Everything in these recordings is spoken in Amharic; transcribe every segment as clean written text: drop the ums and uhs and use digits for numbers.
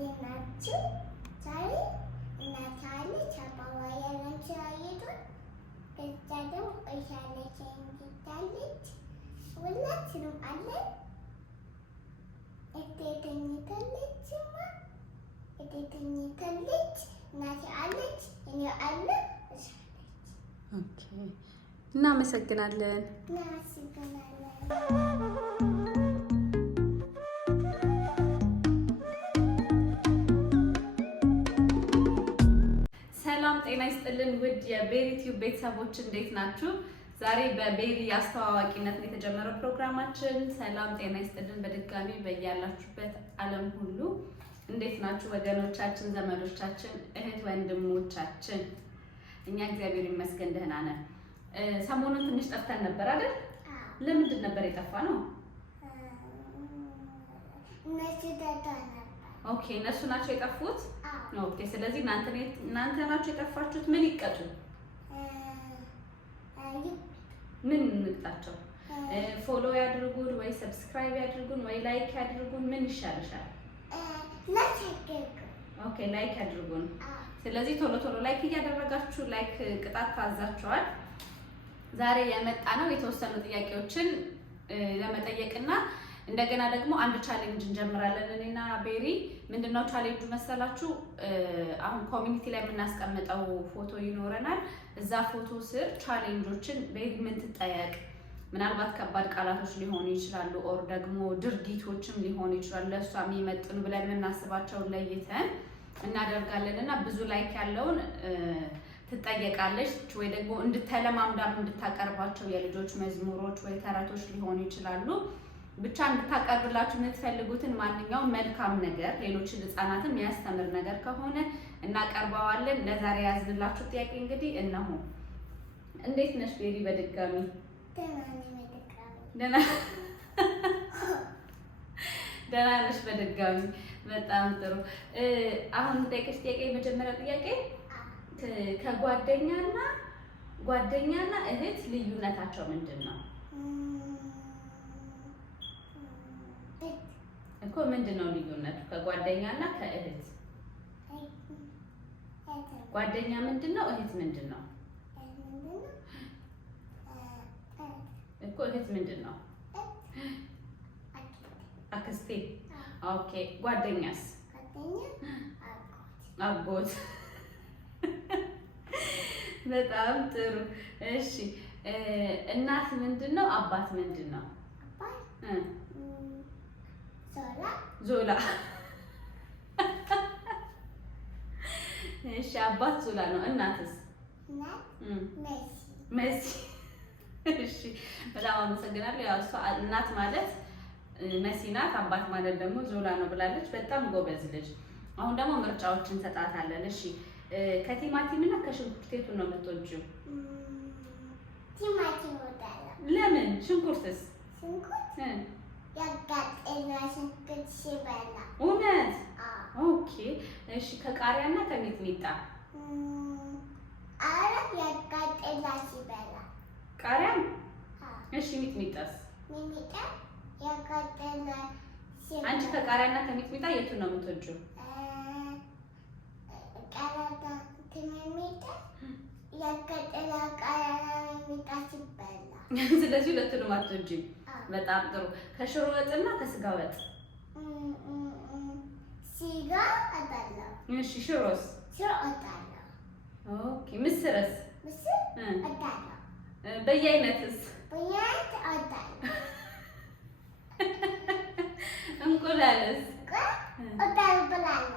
እንዴናችሁ? ዛሬ እናት አለች አባባ ያለች አይቷል። ከዛ ደግሞ እያለች እንዲታለች ሁላችንም አለን። እቴተኝታለችማ እቴተኝታለች እናቴ አለች እኔ አለ እሷ አለች። ኦኬ እናመሰግናለን። ሰላም ጤና ይስጥልን ውድ የቤሪ ቲዩብ ቤተሰቦች እንዴት ናችሁ? ዛሬ በቤሪ አስተዋዋቂነት የተጀመረው ፕሮግራማችን ሰላም ጤና ይስጥልን በድጋሚ በያላችሁበት ዓለም ሁሉ እንዴት ናችሁ ወገኖቻችን፣ ዘመዶቻችን፣ እህት ወንድሞቻችን? እኛ እግዚአብሔር ይመስገን ደህና ነን። ሰሞኑን ትንሽ ጠፍተን ነበር አይደል? ለምንድን ነበር የጠፋ ነው? ኦኬ እነሱ ናቸው የጠፉት። ኦኬ ስለዚህ እናንተ ናችሁ የጠፋችሁት። ምን ይቀጡ? ምን እንቅጣቸው? ፎሎ ያድርጉን ወይ ሰብስክራይብ ያድርጉን ወይ ላይክ ያድርጉን? ምን ይሻልሻል? ኦኬ ላይክ ያድርጉን። ስለዚህ ቶሎ ቶሎ ላይክ እያደረጋችሁ ላይክ ቅጣት ታዛችኋል። ዛሬ የመጣ ነው የተወሰኑ ጥያቄዎችን ለመጠየቅና እንደገና ደግሞ አንድ ቻሌንጅ እንጀምራለን እኔና ቤሪ። ምንድነው ቻሌንጁ መሰላችሁ? አሁን ኮሚኒቲ ላይ የምናስቀምጠው ፎቶ ይኖረናል። እዛ ፎቶ ስር ቻሌንጆችን ቤሪ ምን ትጠየቅ፣ ምናልባት ከባድ ቃላቶች ሊሆኑ ይችላሉ፣ ኦር ደግሞ ድርጊቶችም ሊሆኑ ይችላሉ። ለእሷ የሚመጥኑ ብለን የምናስባቸውን ለይተን እናደርጋለን እና ብዙ ላይክ ያለውን ትጠየቃለች ወይ ደግሞ እንድተለማምዳም እንድታቀርባቸው የልጆች መዝሙሮች ወይ ተረቶች ሊሆኑ ይችላሉ። ብቻ እንድታቀርብላችሁ የምትፈልጉትን ማንኛውም መልካም ነገር ሌሎችን ህፃናትም የሚያስተምር ነገር ከሆነ እናቀርበዋለን። ለዛሬ ያዝንላችሁ ጥያቄ እንግዲህ እነሆ። እንዴት ነሽ ቤሪ? በድጋሚ ደህና ነሽ? በድጋሚ በጣም ጥሩ። አሁን ጠይቅሽ ጥያቄ የመጀመሪያ ጥያቄ ጓደኛና እህት ልዩነታቸው ምንድን ነው? እኮ ምንድን ነው ልዩነቱ ከጓደኛና ከእህት? ጓደኛ ምንድን ነው? እህት ምንድን ነው? እኮ እህት ምንድን ነው? አክስቴ። ኦኬ ጓደኛስ? አጎት። በጣም ጥሩ። እሺ እናት ምንድን ነው? አባት ምንድን ነው? ዞላ። እሺ አባት ዞላ ነው። እናትስ? መሲ። እሺ በጣም አመሰግናለሁ። ያው እሷ እናት ማለት መሲ ናት፣ አባት ማለት ደግሞ ዞላ ነው ብላለች። በጣም ጎበዝ ልጅ። አሁን ደግሞ ምርጫዎችን እንሰጣታለን። እሺ ከቲማቲም እና ከሽንኩርት የቱን ነው የምትወጂው? ቲማቲም እወዳለሁ። ለምን? ሽንኩርትስ? ሽንኩርት ያጋጥማል ሽንኩርት ሲበላ። እውነት? ኦኬ እሺ ከቃሪያና ከሚጥሚጣ? ኧረ ያጋጥማል ሲበላ። ቃሪያም? እሺ ሚጥሚጣስ? ሚጥሚጣ ያጋጥማል ሲበላ። አንቺ ከቃሪያና ከሚጥሚጣ የቱን ነው የምትወጂው? ቃሪያና ከሚጥሚጣ ያጋጥማል። ቃሪያና ሚጥሚጣ ሲበላ። ስለዚህ ሁለቱንም አትወጂም? በጣም ጥሩ። ከሽሮ ወጥና ከስጋ ወጥ? ስጋ እወዳለሁ። እሺ ሽሮስ? ሽሮ እወዳለሁ። ኦኬ ምስርስ? ምስር እወዳለሁ። በየአይነትስ? በየአይነት እወዳለሁ። እንቁላልስ? እወዳለሁ ብላለሁ።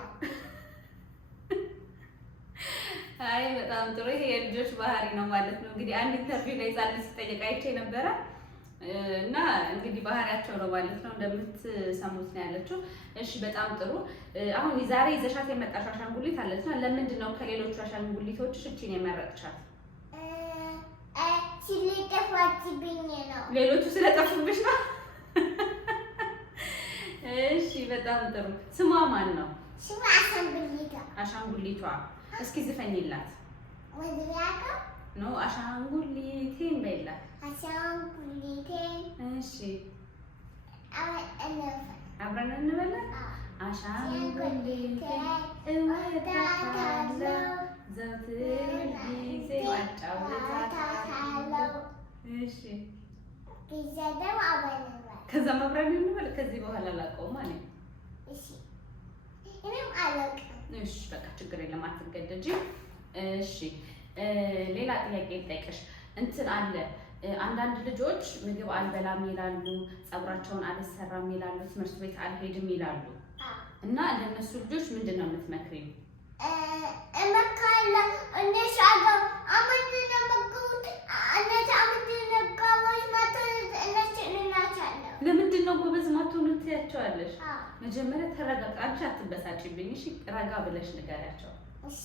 አይ በጣም ጥሩ። ይሄ የልጆች ባህሪ ነው ማለት ነው። እንግዲህ አንድ ኢንተርቪው ላይ ዛሬ ሲጠየቅ አይቼ ነበረ እና እንግዲህ ባህሪያቸው ነው ማለት ነው። እንደምትሰሙት ነው ያለችው። እሺ በጣም ጥሩ። አሁን ዛሬ ይዘሻት የመጣሽ አሻንጉሊት አለች እና ለምንድን ነው ከሌሎቹ አሻንጉሊቶችሽ እቺን የመረጥሻት? ስለጠፋችብኝ ነው። ሌሎቹ ስለጠፉብሽ ነው? እሺ በጣም ጥሩ። ስሟ ማን ነው? ስሟ አሻንጉሊቷ። አሻንጉሊቷ። እስኪ ዝፈኝላት። ወዲያካ ነው አሻንጉሊቴን በይላት። አሻንጉሊቴን። እሺ አብረን አብረን እንበላ። አሻንጉሊቴ እወዳታለሁ ዘወትር ጊዜ አጫውታታለሁ። እሺ ከዛ መብራት እንበል። ከዚህ በኋላ ላቀውም አለ። እሺ እኔም አላውቅም። እሺ በቃ ችግር የለም አትገደጂ። እሺ ሌላ ጥያቄ ልጠይቅሽ። እንትን አለ አንዳንድ ልጆች ምግብ አልበላም ይላሉ፣ ፀጉራቸውን አልሰራም ይላሉ፣ ትምህርት ቤት አልሄድም ይላሉ እና ለእነሱ ልጆች ምንድን ነው የምትመክሪው? እመካለሁ እነሱ አገው አመንና መገቡት እነሱ አመንና ጋዎች እነሱ እንላቻለሁ። ለምንድን ነው ጎበዝ ማትሆኑት ትያቸዋለሽ? መጀመሪያ ተረጋጋ፣ አንቺ አትበሳጭብኝ እሺ። ረጋ ብለሽ ንገሪያቸው፣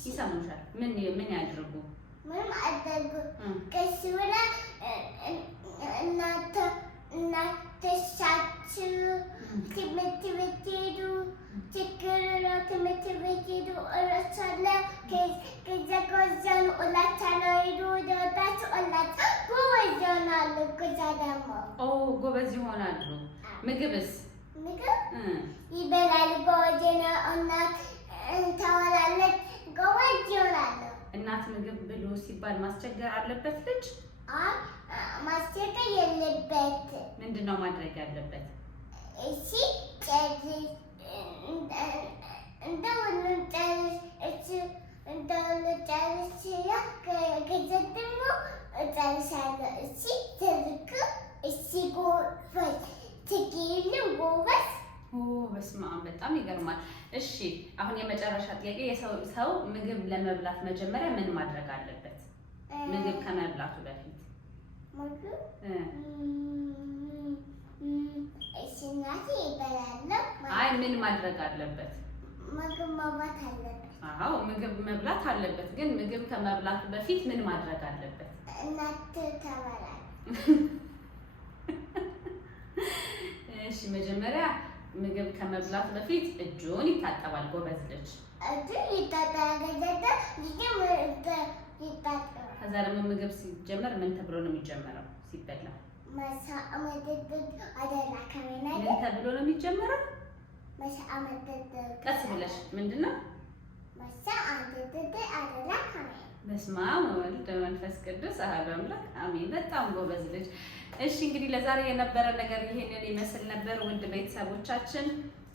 ይሰሙሻል። ምን ያድርጉ? ምንም አደርጉ ከሱ ብለን እናተሳችሁ ትምህርት ቤት ሄዱ፣ ችግር ነው ትምህርት ቤት ሄዱ እረሳለሁ። ከዛ ጎዛን እላቻለሁ ሄዱ ወደታችሁ እላቻ ጎበዝ ይሆናሉ። ከዛ ደግሞ ጎበዝ ይሆናሉ። ምግብስ? ምግብ ይበላሉ። ጎበዝ ነው እናት ታወራለች፣ ጎበዝ ይሆናሉ። እናት ምግብ ብሉ ሲባል ማስቸገር አለበት ልጅ? ማስቸገር የለበት። ምንድነው ማድረግ ያለበት? እሺ ጨርስ እንደሁሉም ጨርስ እሺ እንደሁሉም ጨርስ ከዛ ደግሞ እጨርሳለሁ። እሺ ትልቅ እሺ ጎበዝ ትግል ጎበዝ። በስመ አብ በጣም ይገርማል። እሺ አሁን የመጨረሻ ጥያቄ፣ ሰው ምግብ ለመብላት መጀመሪያ ምን ማድረግ አለበት? ምግብ ከመብላቱ በፊት ምግብ እናቴ ይበላል። አይ ምን ማድረግ አለበት? ምግብ መብላት አለበት። አዎ ምግብ መብላት አለበት፣ ግን ምግብ ከመብላቱ በፊት ምን ማድረግ አለበት? እናት ተበላል። እሺ መጀመሪያ ምግብ ከመብላት በፊት እጁን ይታጠባል። ጎበዝ ልጅ እጁን ይታጠባል። ከዛ ደግሞ ምግብ ሲጀመር ምን ተብሎ ነው የሚጀመረው? ሲበላ ምን ተብሎ ነው የሚጀመረው? ቀስ ብለሽ ምንድነው? በስመ አብ ወወልድ ወመንፈስ ቅዱስ አሐዱ አምላክ አሜን። በጣም ጎበዝ ልጅ። እሺ እንግዲህ ለዛሬ የነበረ ነገር ይሄንን ይመስል ነበር። ውድ ቤተሰቦቻችን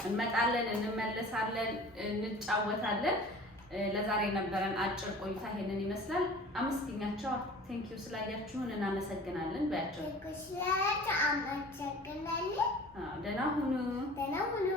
እንመጣለን፣ እንመለሳለን፣ እንጫወታለን። ለዛሬ የነበረን አጭር ቆይታ ይሄንን ይመስላል። አመስግኛቸው። ቴንኪዩ ስላያችሁን እናመሰግናለን በያቸው። አመሰግናለን። ደህና ሁኑ። ደህና ሁኑ።